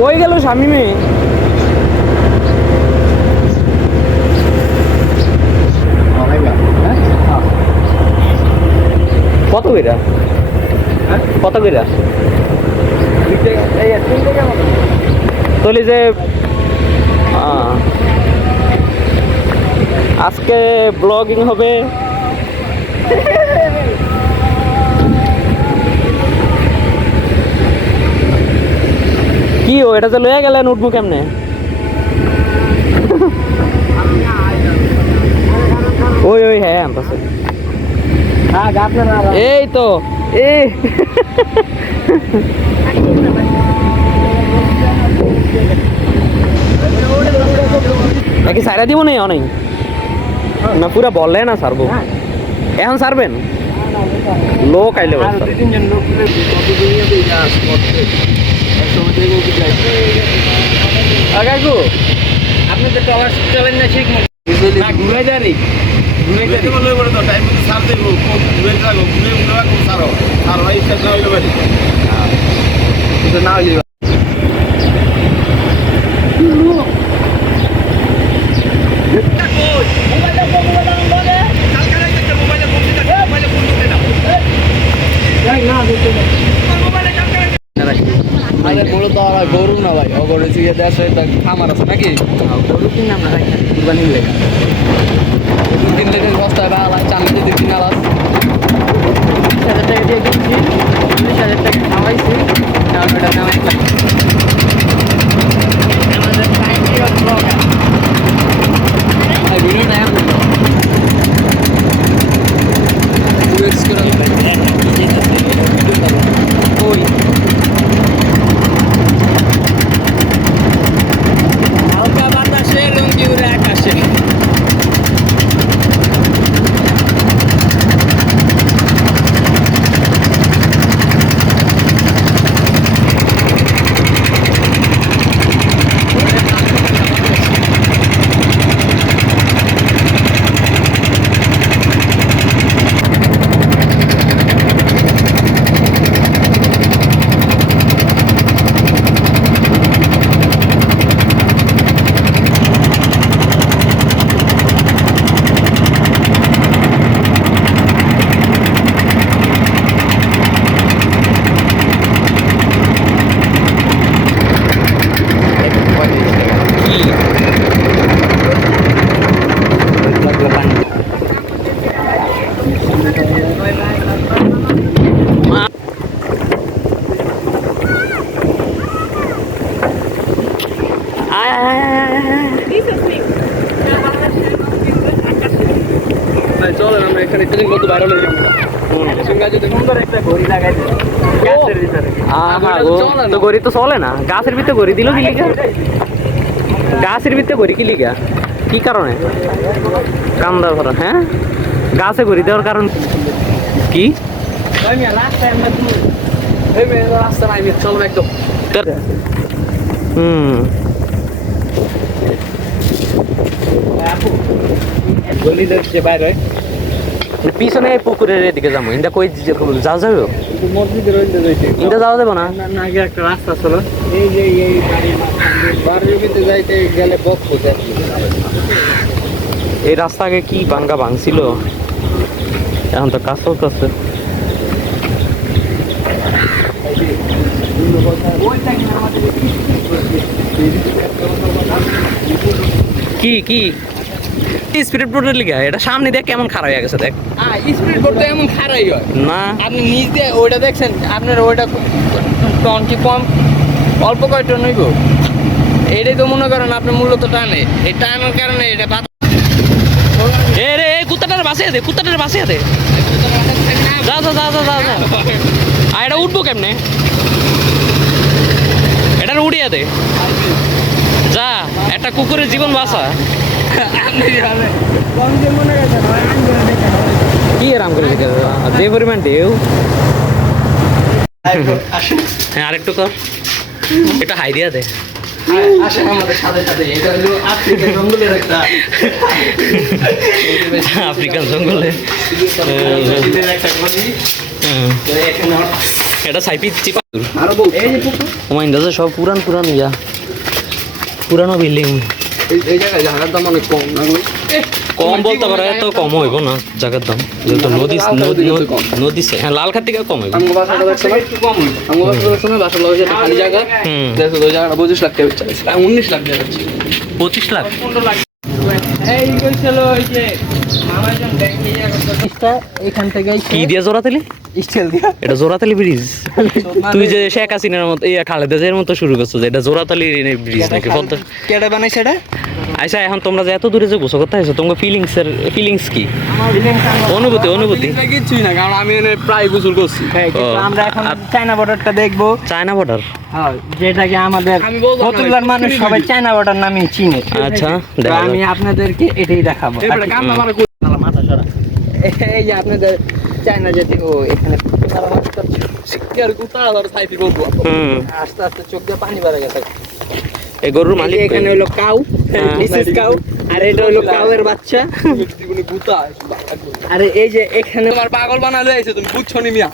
কই গেল শামিমে? কত কইরা? কত কইরা? তলি যে আজকে ব্লগিং হবে। কি ও এটা যে লইয়া গেলেন উঠবো কেমনে? ওই ওই হ্যাঁ আনতেছে। এই তো এই নাকি সারা দিব না অনেক না পুরা বললে না সারবো এখন সারবেন লোক আইলে আপনি তো টলার চলেন না ঠিক ঘুরে যারি না মূলত গরু না ভাই অগরু দেশে খামার আছে নাকি গরু কিনলাম না কুরবানি লেখা 2-3 লিটার বস্তায় বাড়ালাম 4 লিটার কিনালাম 20,000 টাকা দিয়ে কিনছি 20,000 টাকা খাওয়াইছি তারপর এটা নামাই আমাদের সাইকেল ব্লগার ভিডিও না UX করে ওই হালকা বাতাসে রঙি উড়ে আকাশে চলেন আমরা এখানে কত ভাইরাল হয়ে যাবো গড়ি তো চলে না গাছের ভিতরে গড়ি দিল কি লিখা গাছের ভিতরে গড়ি কি লিখা কি কারণে কামদার করা হ্যাঁ গাছে গড়ি দেওয়ার কারণ কি রাস্তা নাই চলবে একদম গলি দেখছে বাইরে পিছনে পুকুরের এদিকে যাবো ইন্দা কই যাওয়া যাবে ইন্দা যাওয়া যাবো না আগে একটা রাস্তা ছিল এই যে এই বাড়িতে যাইতে গেলে বক্স এই রাস্তা আগে কি ভাঙ্গা ভাঙছিল এখন তো কাজ চলতেছে কি কি স্পিড বোর্ডের লিগা এটা সামনে দেখ কেমন খারাপ হয়ে গেছে দেখ স্পিড বোর্ড তো এমন খারাপই হয় না আপনি নিচ দিয়ে ওইটা দেখছেন আপনার ওইটা টন কি কম অল্প কয় টন হইব এটাই তো মনে করেন আপনি মূলত টানে এই টানার কারণে এটা এ রে কুত্তাটার বাসে দে কুত্তাটার বাসে দে যা যা যা যা যা আর এটা উঠবো কেমনে এটা উড়িয়ে দে যা একটা কুকুরের জীবন বাঁচা কি আরাম করে যে পরিমাণ ঢেউ হ্যাঁ আরেকটু কর এটা হাই দিয়া দে আফ্রিকান জঙ্গলে এটা সাইপি চিপা ওমাইন দাদা সব পুরান পুরান ইয়া পুরানো বিল্ডিং এই জায়গায় জায়গার দাম অনেক কম না কম বলতে পারে এত কম হইব না জায়গার দাম যেহেতু নদী নদী হ্যাঁ লালখার থেকে কম হইব আমগো বাসাটা দেখছ না একটু কম হইব আমগো বাসাটা দেখছ না বাসা লগে যেটা খালি জায়গা দেখো ওই জায়গাটা 25 লাখ টাকা চাইছে 19 লাখ টাকা চাইছে 25 লাখ 15 লাখ এই কইছিল ওই যে মামাজন ব্যাংকে এখান থেকে কি দিয়ে জোড়াতালি স্টিল দিয়া এটা জোড়াতালি ব্রিজ তুই যে শেখ হাসিনার মতো ইয়া খালেদা জিয়ার মতো শুরু করছো যে এটা জোড়াতালি ব্রিজ নাকি পদ্মা কেডা বানাইছে এটা আচ্ছা এখন তোমরা যে এত দূরে যে গোসল করতে আসছো তোমার ফিলিংস কি অনুভূতি কিছুই না কারণ আমি এনে প্রায় গোসল করছি আমরা এখন চায়না বর্ডারটা দেখবো চায়না বর্ডার হ্যাঁ যেটাকে আমাদের ফতুল্লার মানুষ সবাই চায়না বর্ডার নামে চিনে আচ্ছা তো আমি আপনাদেরকে এটাই দেখাবো মাথা সরা এই যে আপনাদের চায়না যেতে ও এখানে আস্তে আস্তে চোখ দিয়ে পানি বেড়ে গেছে এই গরুর মালিক এখানে হলো কাউ মিসেস কাউ আর এটা হলো কাউয়ের বাচ্চা আরে এই যে এখানে তোমার পাগল বানালে আইছে তুমি বুঝছো নি মিয়া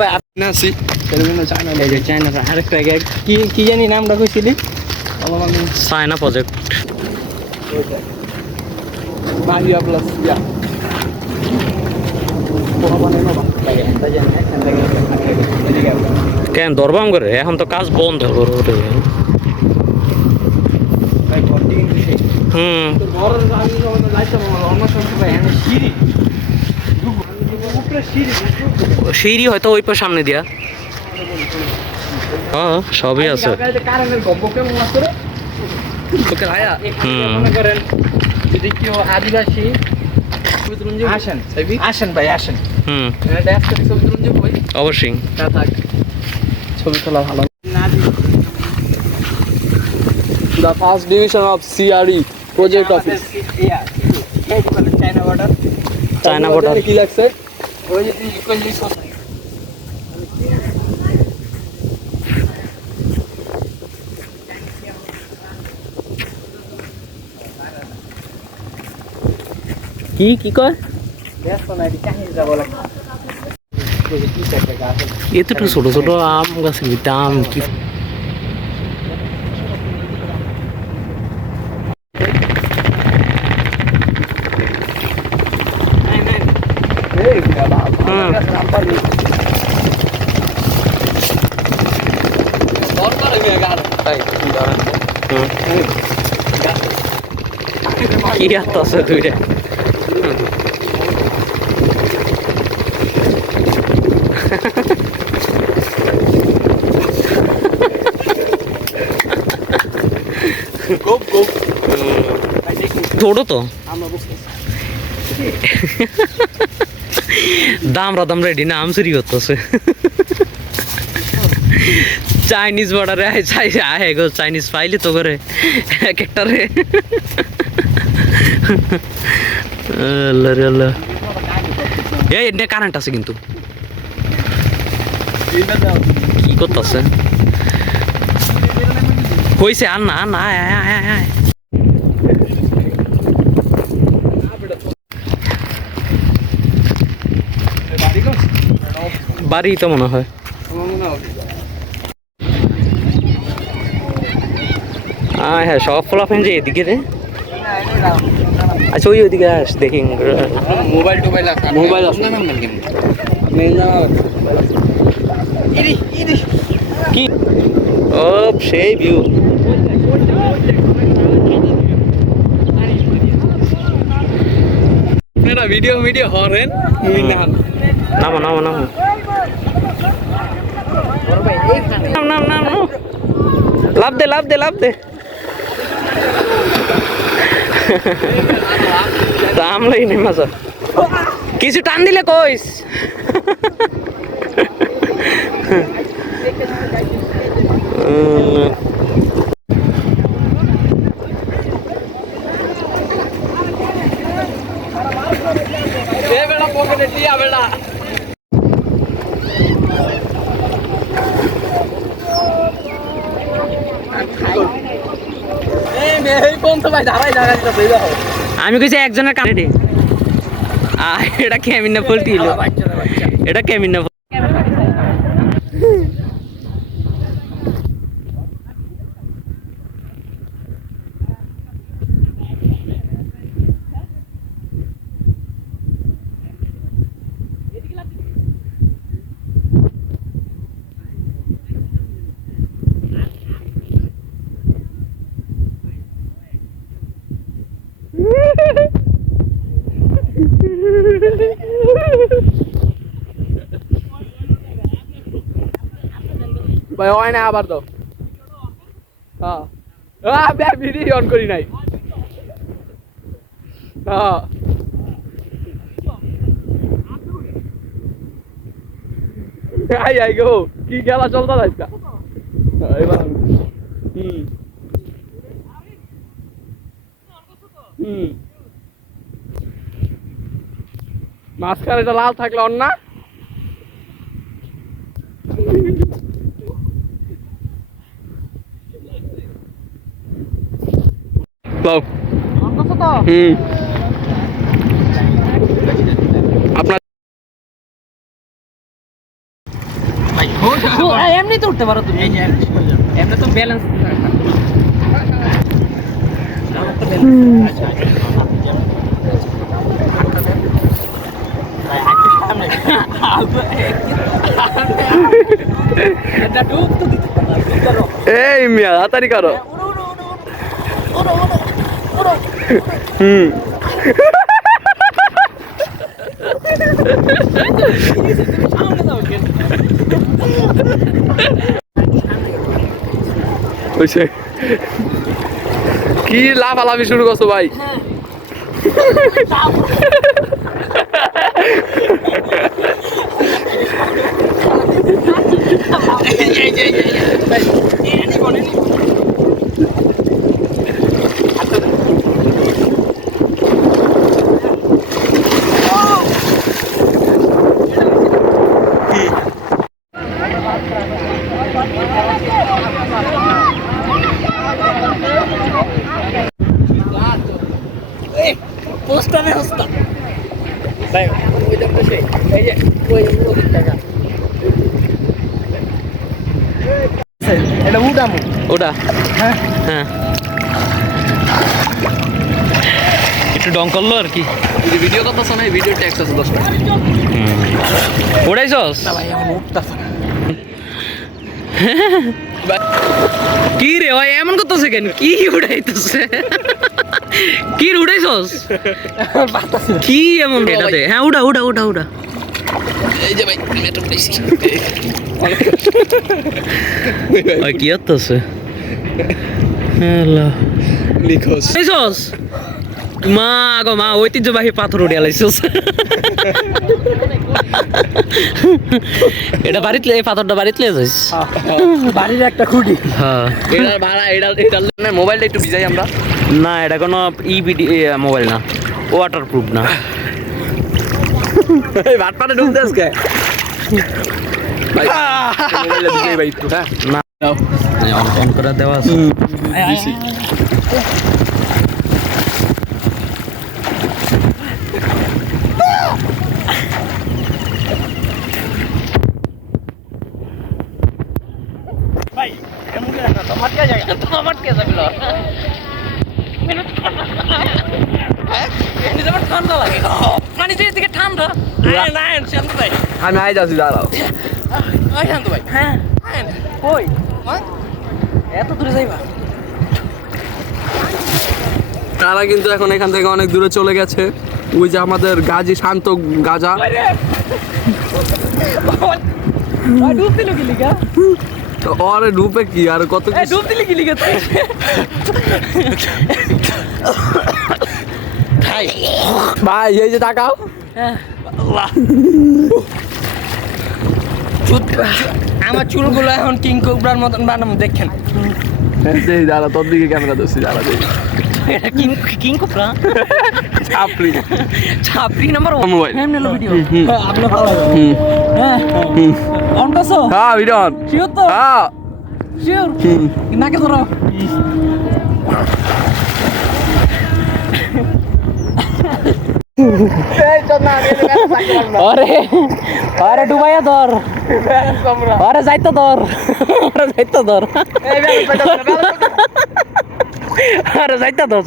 ভাই আপনি আসি চায়না এই যে চায়নার আরেকটা কি কি জানি নামটা কইছিলি চায়না প্রজেক্ট মাহিয়া প্লাস ইয়া কেন দরবাম করে এখন তো কাজ বন্ধ করে সিঁড়ি হয়তো ওই পর সামনে দিয়া হ্যাঁ সবই আছে যদি কেউ আদিবাসী আসেন আসেন ভাই আসেন অবশ্যই ছবি তোলা ভালো The first division of CRE project office. China border কি লাগছে ওই যে কইলি কি কয় এতটুকু ছোট ছোট আম গাছের ভিতরে আম কি কি হাত আছে দুইটা ছোট তো দাম রেডি না আম চুরি করতেছে চাইনিজ বর্ডারে আয় গো চাইনিজ পাইলি তো করে এক একটা রে এই এটা কারেন্ট আছে কিন্তু কি করতেছে হইছে আর না না আয় বাড়ি তো মনে হয় হ্যাঁ সব ফলাফেন যে এদিকে রে আচ্ছা ওইদিকে আস দেখি মোবাইল কি ও সেই ভিউ ভিডিও হরেন নামো নাম লাভ দে দাম লই নি মাছ কিছু টান দিলে কইস আমি কইছি একজনের কানে এটা কেমিন না পোল্ট্রি এটা কেমিন না ভাই হয় না আবার দাও হ্যাঁ ভিডিও অন করি নাই হ্যাঁ আই গো কি খেলা চলতে যাইতা এবার মাঝখানে এটা লাল থাকলে অন্য না আপনার এমনি তো উঠতে পারো তুমি এমনি তো ব্যালেন্স এই মিয়া তাড়াতাড়ি করো কি লাফালাফি শুরু করছো ভাই পোস্টারে হস্তা ভাই ওই দেখতে সেই এই যে ওই টাকা এটা উঠামু ওটা হ্যাঁ হ্যাঁ একটু ডং করলো আর কি ভিডিও কথা শোনাই ভিডিও ট্যাক্স আছে 10 টাকা উড়াইছস ভাই এখন উঠতাছে কি রে ভাই এমন করতেছে কেন কি উড়াইতেছে কি উড়াইছস কি এমন এটাতে হ্যাঁ উড়া উড়া উড়া উড়া এই যে ভাই মেট্রো প্লেসি ভাই কি হচ্ছে হ্যালো লিখোস উড়াইছস মা গো মা ঐতিহ্যবাহী পাথর উড়ে আলাইছস এটা বাড়িতে এই পাথরটা বাড়িতে লিয়ে যাইস বাড়ির একটা খুঁটি হ্যাঁ এটার ভাড়া এটার না মোবাইলটা একটু ভিজাই আমরা না এটা কোনো ইবিডি মোবাইল না ওয়াটার প্রুফ না এই ভাটপাটা ঢুকতে আজকে ভাই মোবাইলটা ভিজাই ভাই একটু হ্যাঁ না অন করে দেওয়া আছে ভাই এমন করে না তোমার কে জায়গা তোমার কে যাবে ল এমনি যেমন ঠান্ডা লাগে মানে যে দিকে ঠান্ডা না শান্ত ভাই আমি আই যাচ্ছি দাঁড়াও শান্ত ভাই হ্যাঁ কই এত দূরে যাইবা তারা কিন্তু এখন এখান থেকে অনেক দূরে চলে গেছে ওই যে আমাদের গাজী শান্ত গাজা ডুব দিল কি লিগা और डूबे की यार কত ডুব দিলি কি লিগা ভাই ভাই এই যে তাকাও আমার চুলগুলো এখন কিং কোবরার মতন বানাবো দেখেন এই দাঁড়া তোর দিকে ক্যামেরা দোষী দাঁড়া দেই এটা কিং কিং কোবরা চাপলি ছাপরি নাম্বার মোবাইল এমন হলো ভিডিও আপনি ভালো লাগে হ্যাঁ অন করছো হ্যাঁ ভিডিও শিওর তো হ্যাঁ শিওর নাকে ধরো আরে আরে ডুবাইয়া ধর আরে যাইতো ধর আরে যাইতো ধর আরে যাইতো ধর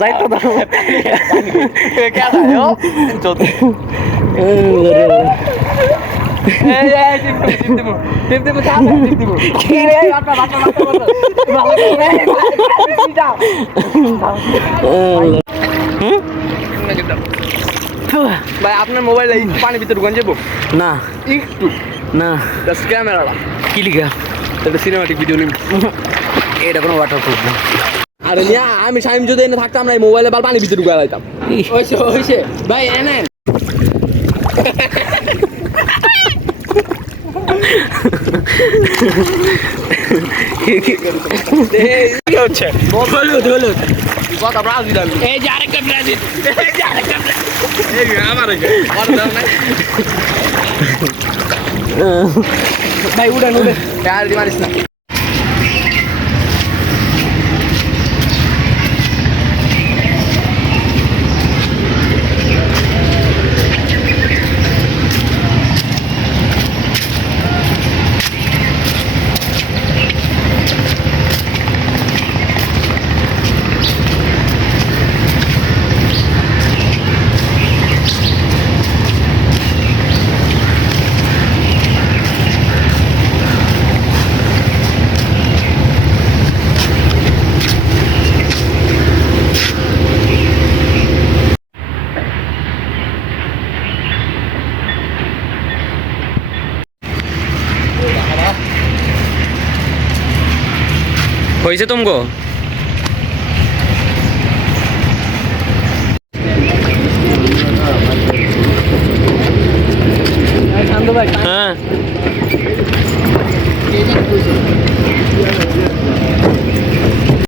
ভাই আপনার মোবাইল পানির ভিতরে গঞ্জাবো না একটু না জাস্ট ক্যামেরাটা কি লিগা এটা সিনেমাটিক ভিডিও নিব। এটা কোনো ওয়াটারপ্রুফ না। আরে মিয়া আমি শামিম যদি এনে থাকতাম না এই মোবাইলে বাল পানি ভিতরে ঢুকাই লাইতাম। হইছে ভাই এনেন কি হচ্ছে? হলুদ হলুদ কথা ব্রাজিল আমি এই যে আরেকটা ব্রাজিল এই আমার কে আর দাও না ভাই উড়ান উড়ে আর দি মারিস না। হয়েছে তুমগো?